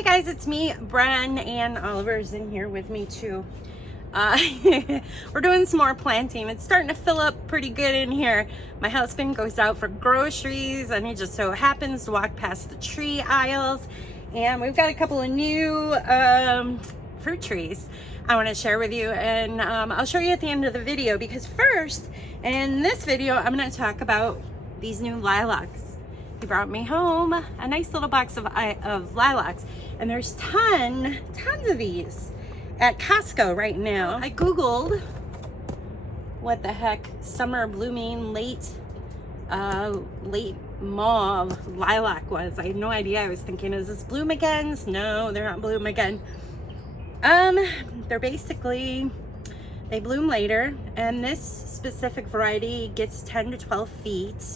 Hey guys, it's me, Bren, and Oliver's in here with me too. We're doing some more planting. It's starting to fill up pretty good in here. My husband goes out for groceries and he just so happens to walk past the tree aisles, and we've got a couple of new fruit trees I want to share with you, and I'll show you at the end of the video, because first in this video I'm going to talk about these new lilacs. He brought me home a nice little box of lilacs, and there's tons of these at Costco right now. I googled what the heck summer blooming late mauve lilac was. I had no idea. I was thinking, is this bloom again? No, they're not bloom again. They're basically, they bloom later, and this specific variety gets 10 to 12 feet.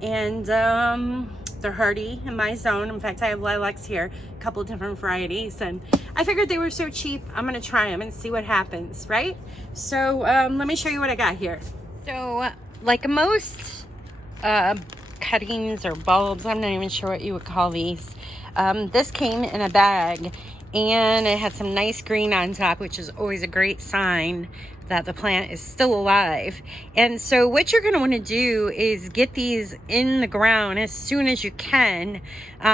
And they're hardy in my zone. In fact, I have lilacs here, a couple of different varieties, and I figured they were so cheap, I'm gonna try them and see what happens, right? So let me show you what I got here. So like most cuttings or bulbs, I'm not even sure what you would call these, this came in a bag, and it had some nice green on top, which is always a great sign that the plant is still alive. And so what you're going to want to do is get these in the ground as soon as you can,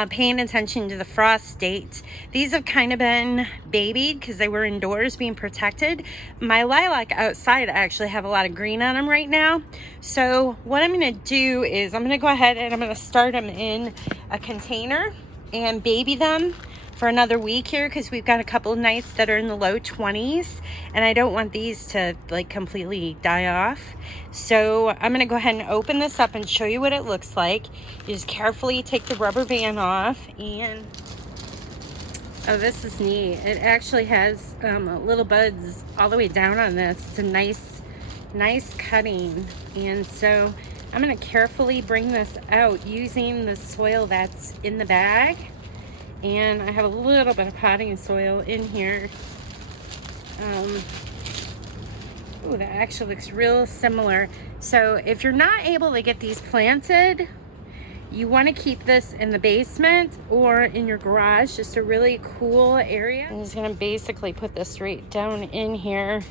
paying attention to the frost state. These have kind of been babied because they were indoors being protected. My lilac outside actually have a lot of green on them right now. So what I'm going to do is I'm going to go ahead and I'm going to start them in a container and baby them for another week here, because we've got a couple of nights that are in the low 20s, and I don't want these to like completely die off. So I'm gonna go ahead and open this up and show you what it looks like. You just carefully take the rubber band off, and oh, this is neat. It actually has little buds all the way down on this. It's a nice cutting, and so I'm gonna carefully bring this out using the soil that's in the bag. And I have a little bit of potting soil in here. Oh, that actually looks real similar. So if you're not able to get these planted, you want to keep this in the basement or in your garage, just a really cool area. I'm just going to basically put this right down in here,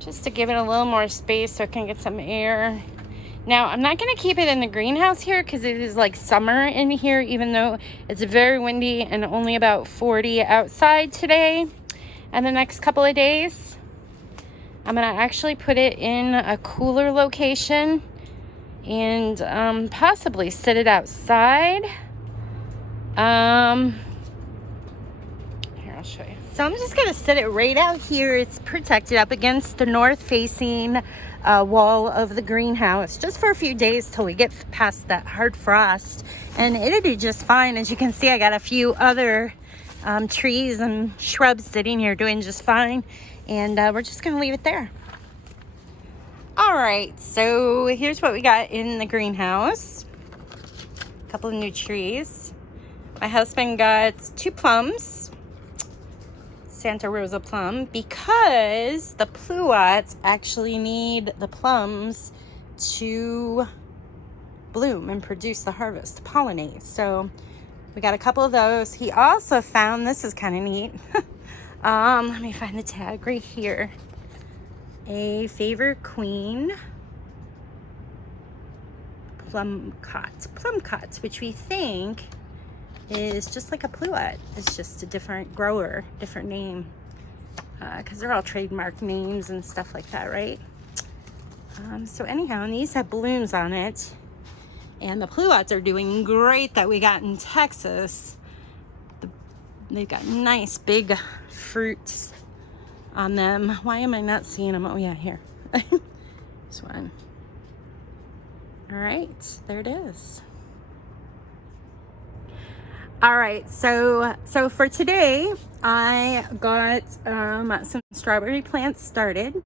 just to give it a little more space so it can get some air. Now, I'm not going to keep it in the greenhouse here because it is like summer in here, even though it's very windy and only about 40 outside today and the next couple of days. I'm going to actually put it in a cooler location and possibly sit it outside. Here, I'll show you. So I'm just going to sit it right out here. It's protected up against the north-facing wall of the greenhouse just for a few days till we get past that hard frost, and it'll do just fine. As you can see, I got a few other trees and shrubs sitting here doing just fine, and we're just gonna leave it there. All right, so here's what we got in the greenhouse. A couple of new trees. My husband got 2 plums, Santa Rosa plum, because the pluots actually need the plums to bloom and produce the harvest, to pollinate. So we got a couple of those. He also found, this is kind of neat, let me find the tag right here, a Favorite Queen plum cot, which we think is just like a pluot. It's just a different grower, different name, because they're all trademark names and stuff like that, right? So anyhow, and these have blooms on it, and the pluots are doing great that we got in Texas. They've got nice big fruits on them. Why am I not seeing them? Oh yeah, here. This one. All right, there it is. All right, so for today, I got some strawberry plants started,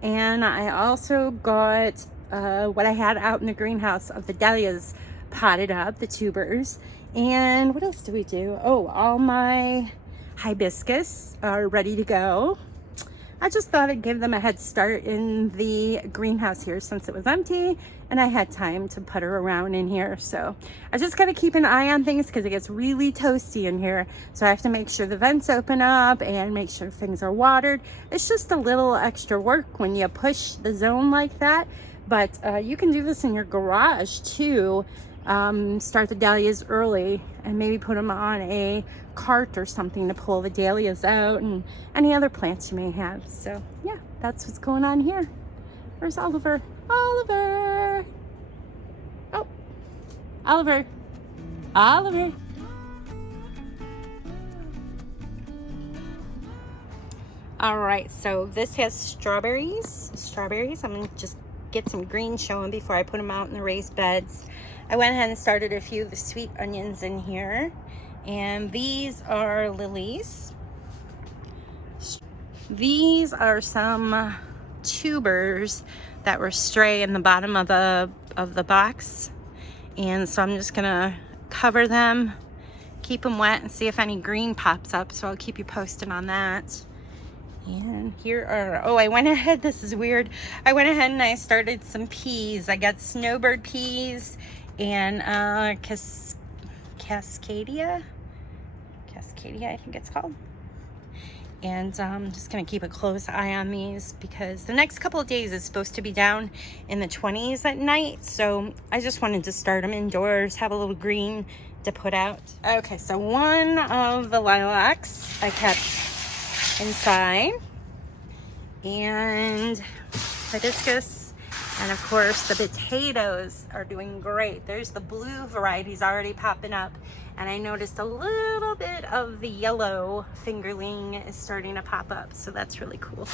and I also got what I had out in the greenhouse of the dahlias potted up, the tubers. And what else do we do? Oh, all my hibiscus are ready to go. I just thought I'd give them a head start in the greenhouse here since it was empty and I had time to putter around in here. So I just got to keep an eye on things because it gets really toasty in here. So I have to make sure the vents open up and make sure things are watered. It's just a little extra work when you push the zone like that. But you can do this in your garage too. Start the dahlias early and maybe put them on a cart or something to pull the dahlias out and any other plants you may have. So yeah, that's what's going on here. Where's Oliver? Oliver! Oh, Oliver! Oliver! All right, so this has strawberries. I'm gonna just get some green showing before I put them out in the raised beds. I went ahead and started a few of the sweet onions in here. And these are lilies. These are some tubers that were stray in the bottom of the box. And so I'm just gonna cover them, keep them wet, and see if any green pops up. So I'll keep you posted on that. And here are, oh, I went ahead, this is weird. I went ahead and I started some peas. I got snowbird peas and Cascadia, I think it's called. And I'm just gonna keep a close eye on these because the next couple of days is supposed to be down in the 20s at night. So I just wanted to start them indoors, have a little green to put out. Okay, so one of the lilacs I kept inside, and hibiscus, and of course the potatoes are doing great. There's the blue varieties already popping up, and I noticed a little bit of the yellow fingerling is starting to pop up, so that's really cool.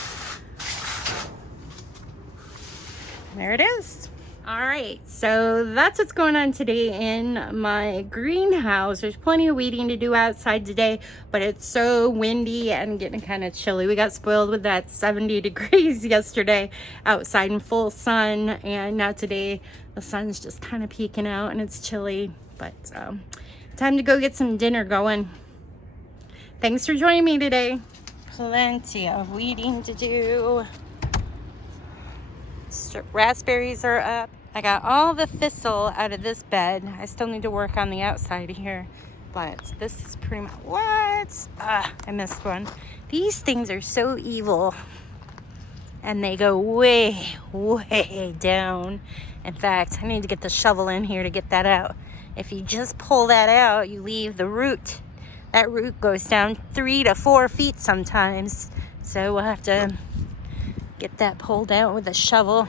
There it is. All right, so that's what's going on today in my greenhouse. There's plenty of weeding to do outside today, but it's so windy and getting kind of chilly. We got spoiled with that 70 degrees yesterday outside in full sun, and now today the sun's just kind of peeking out and it's chilly, but time to go get some dinner going. Thanks for joining me today. Plenty of weeding to do. Raspberries are up. I got all the thistle out of this bed. I still need to work on the outside here, but this is pretty much, what? I missed one. These things are so evil, and they go way, way down. In fact, I need to get the shovel in here to get that out. If you just pull that out, you leave the root. That root goes down 3 to 4 feet sometimes. So we'll have to get that pulled out with a shovel.